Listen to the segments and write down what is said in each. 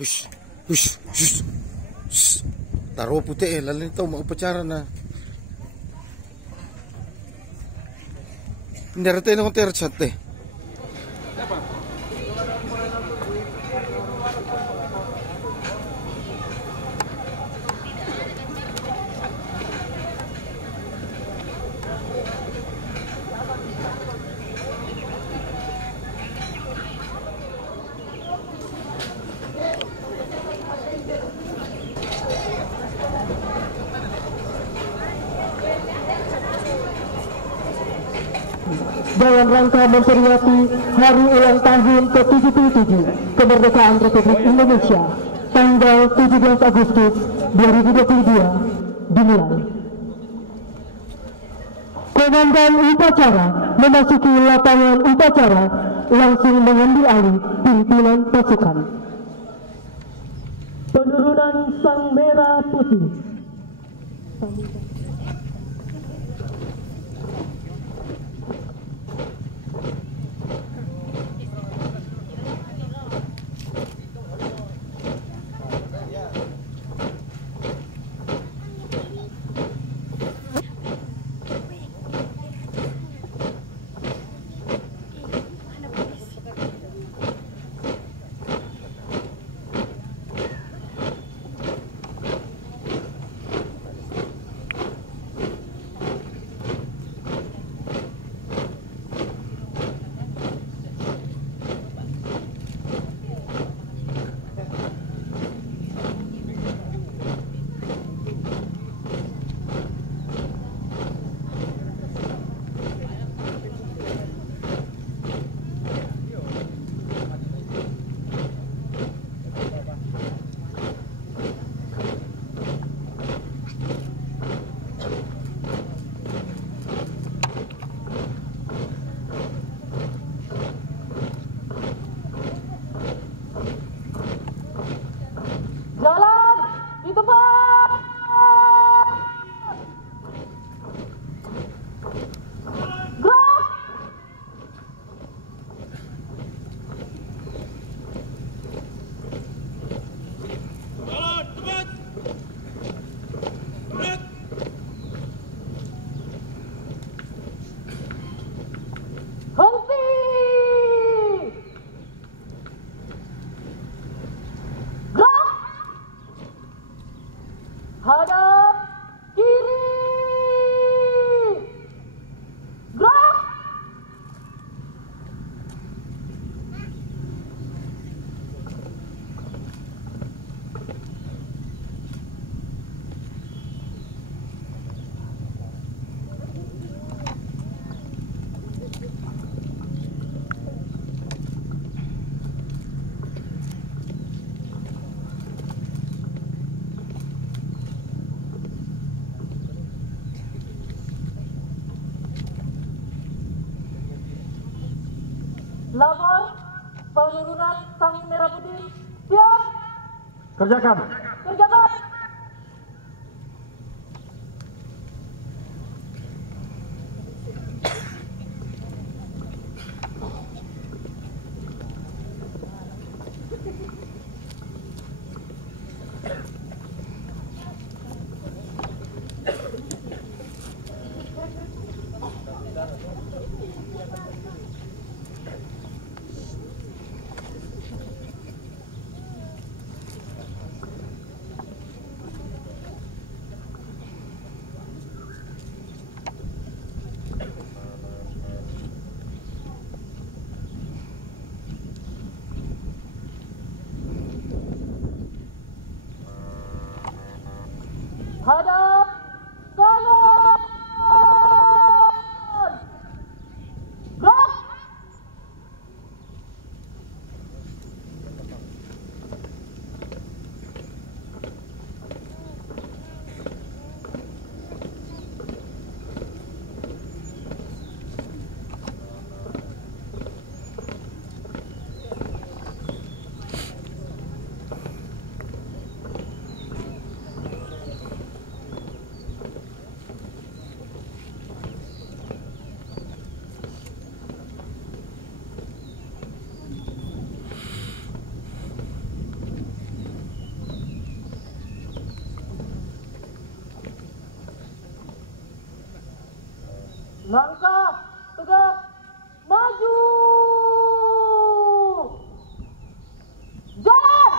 Hush, hush, hush, hush. Taro putih lalu ito maupacara na. Pindarate na kong terchat eh. Dalam rangka memperingati Hari Ulang Tahun ke-77 Kemerdekaan Republik Indonesia tanggal 17 Agustus 2022 dimulai. Komandan upacara memasuki lapangan upacara langsung mengambil alih pimpinan pasukan. Penurunan sang merah putih. Hadap kiri. Gerak. Lapor penurunan sang merah putih. Siap. Kerjakan. Kerjakan. Langkah tegak maju. Jalan.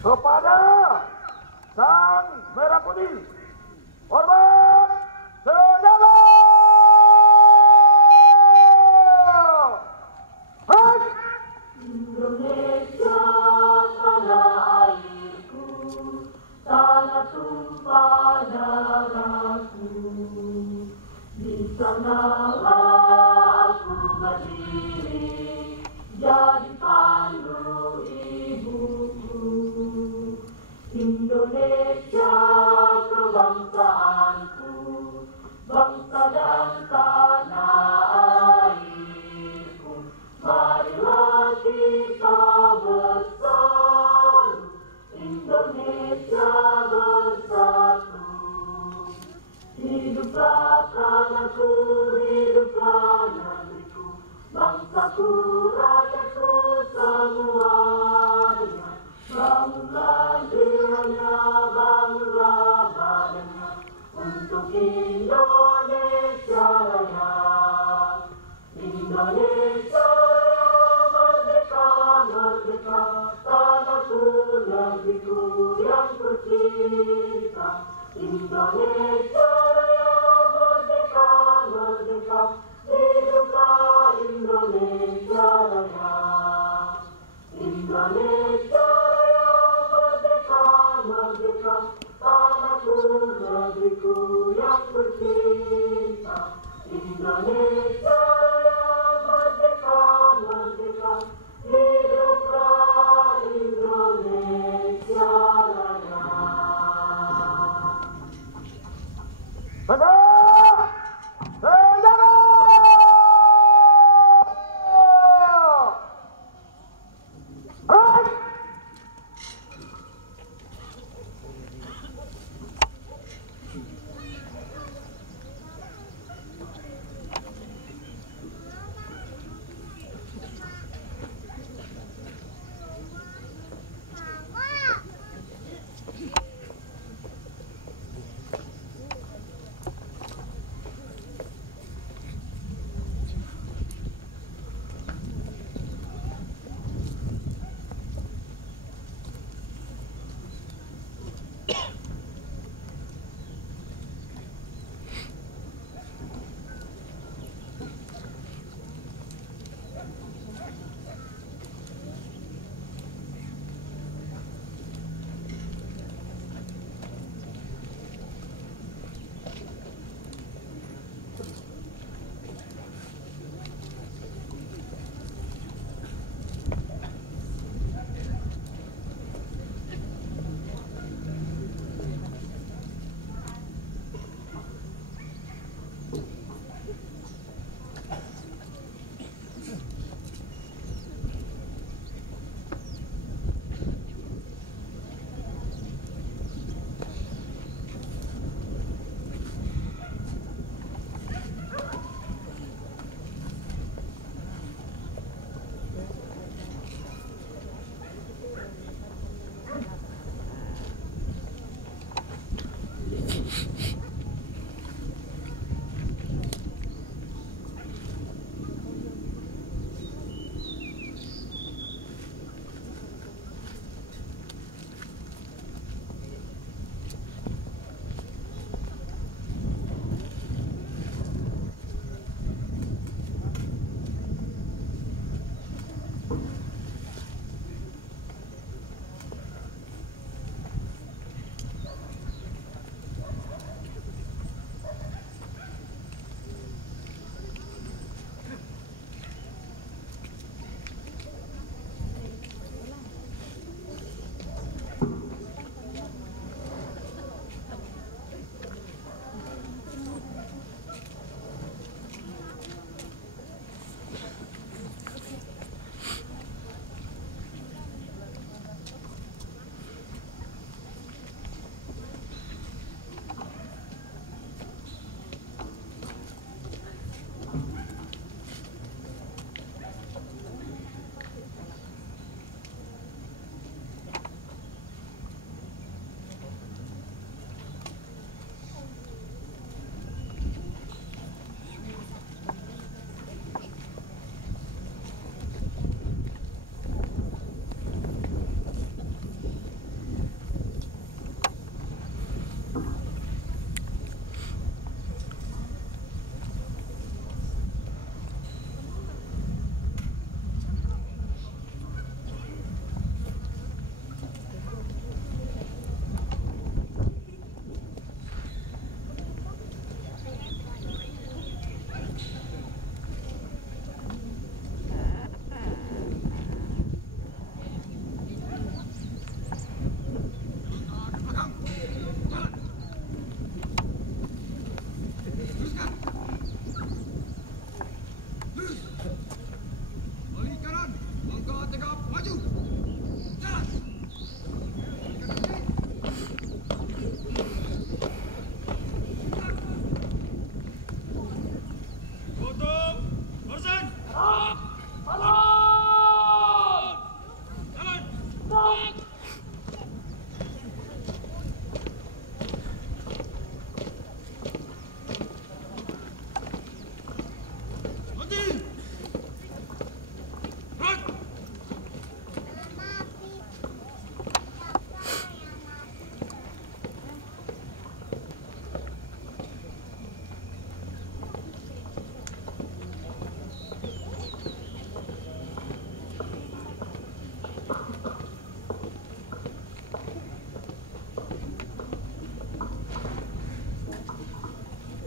Kepada Sang Merah Putih, hormat senjata! Hai! Indonesia tanah airku, tanah tumpah darahku. Di sanalah aku berdiri, jadi pandu ibuku. Indonesia kebangsaanku, bangsa dan tanah airku. Marilah kita bersatu, Indonesia bersatu. Hiduplah tanahku, hiduplah negeriku, bangsaku, rakyatku semuanya. Bangunlah jiwanya, bangunlah badannya, untuk Indonesia Raya. Indonesia Raya merdeka. Indonesia Raya merdeka, merdeka, hiduplah Indonesia Raya. Indonesia Raya merdeka, merdeka, tanahku, negeriku yang tercinta. Indonesia Raya merdeka, merdeka, hiduplah Indonesia Raya. Tegak! Senjata! Hai!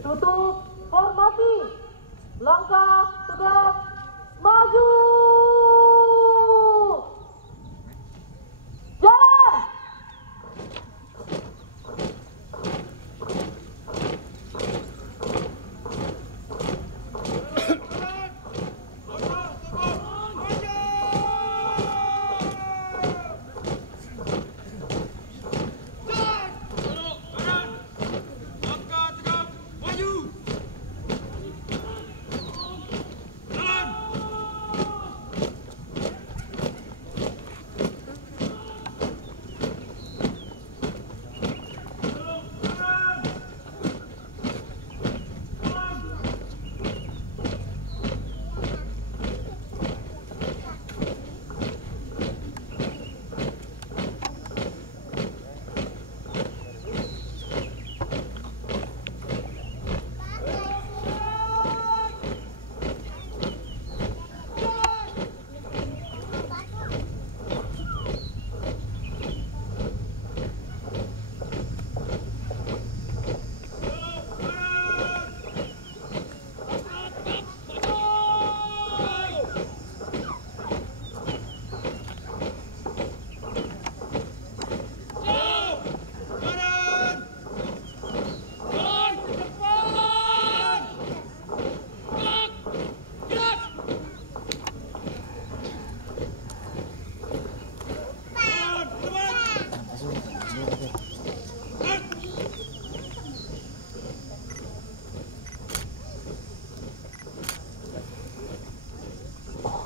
tutup, hormati, langkah tegap, maju, jalan.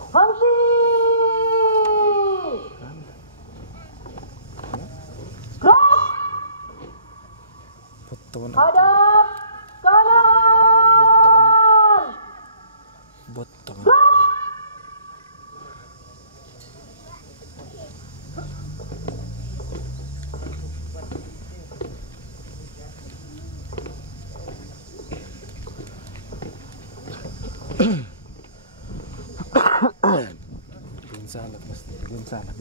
Hamsi. Gerak. Betul. Hadap kanan. Betul. Gerak. Salat mesti. Salat.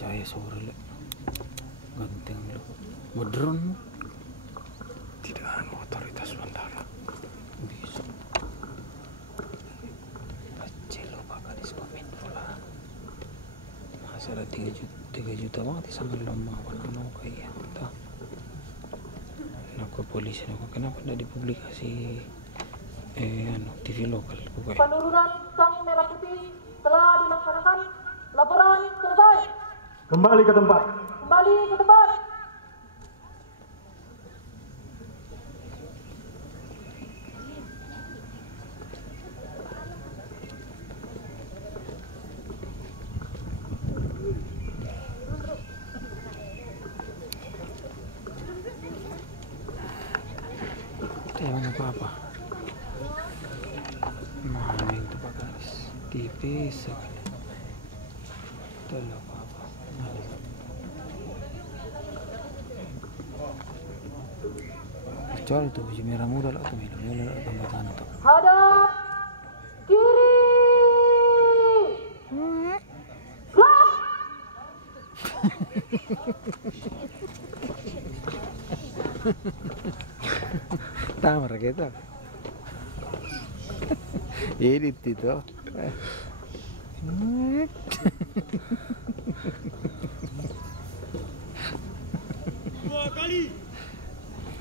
Cahaya sore le ganteng lo modern tidak anu otoritas bandara bisa kecil lo bakal diskominfo lah masa ada 3 juta banget sama lama anu kayak entah ke polisi kenapa tidak dipublikasi anu TV lokal pokoknya. Penurunan sang merah putih telah dilaksanakan. Laporan selesai. Kembali ke tempat. Kembali ke tempat. Emang apa-apa? Mana itu Pak guys? Tipis sekali. Tidak apa-apa. Kecuali itu biji merah muda lah, tuh merah tambatan tuh. Hadap kiri. Gerak. Tamar gitu. Edit itu.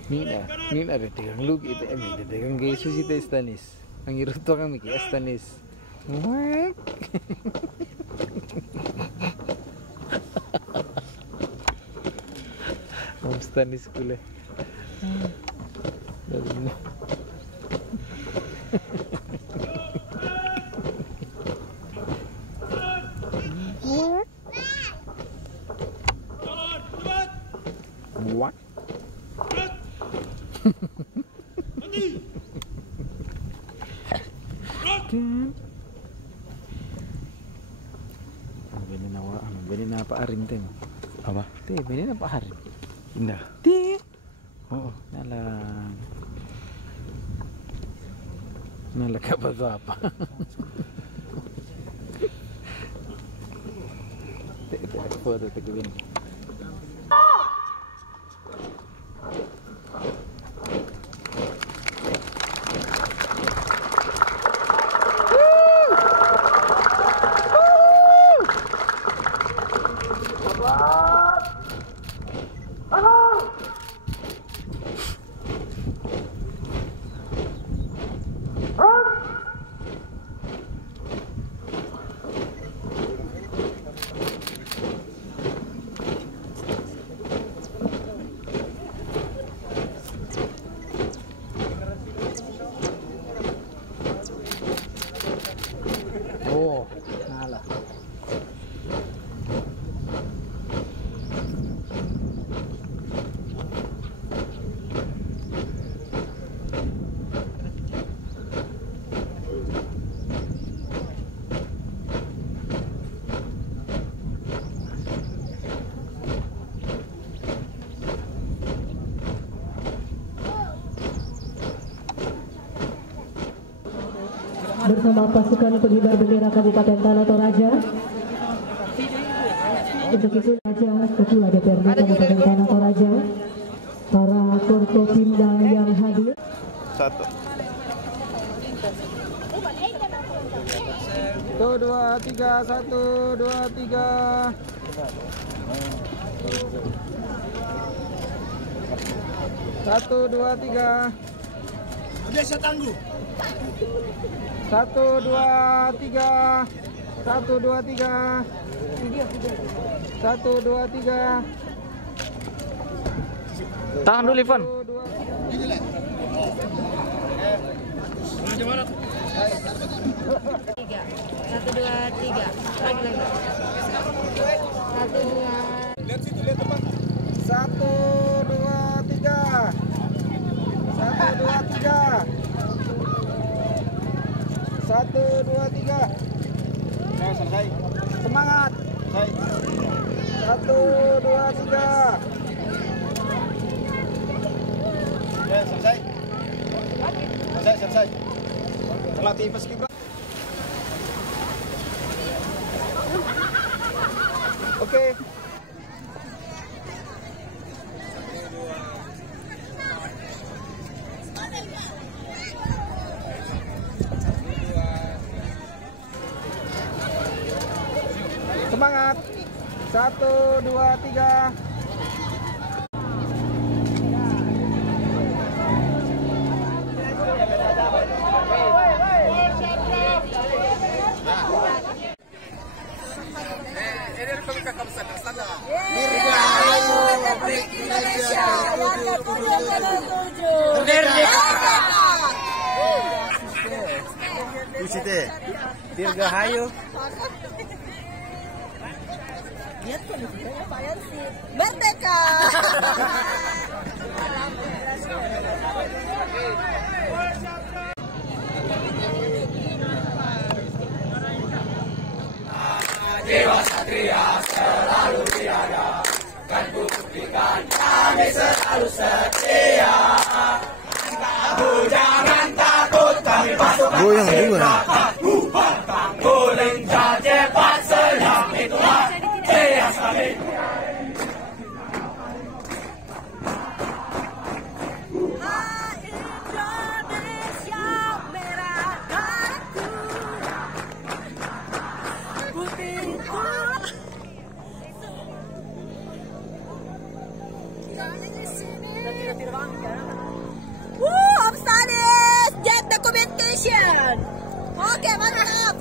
Nina ada tegang lu gitu ada tegang Yesus itu Estanis. Mangiruto kami ke Estanis. Wek. Estanis kule. What? Benin apa Arim teh? Apa? Teh benin apa Arim? Indah. Teh. Oh, nala kabar apa? Teh foto teh begini. Oh, nala. Bersama pasukan pengibar bendera Kabupaten Tanah Toraja. Untuk itu saja Ketua DPRD Kabupaten Tanah Toraja, para Forkopimda yang hadir. 1, 2, 3, 1, 2, 3. 1, 2, 3. Biasa tangguh. 1, 2, 3. 1, 2, 3. 1, 2, 3. Tahan dulu, Ivan. 1, 2. Ini lah. Gimana? 1, 2, 3. Lagi. 1, 2. Lihat situ, lihat teman. 1, 2, 3. 1, 2, 3. 1, 2, 3. Ya, selesai. Semangat. Selesai. 1, 2, 3. Ya, selesai. Selesai. Pelatih paskibra. Oke. Semangat. 1, 2, 3. Dirgahayu. Lihat kondisinya Pak Yansi. Merdeka. Jiwa Satria selalu tiada, kan ku buktikan kami selalu setia. Kamu jangan takut, kami pasukan ku pantang guling cepat senyap itulah ciri kami. Indonesia merah darahku, putihku. Studies, Jet Documentation. Oke, mantap.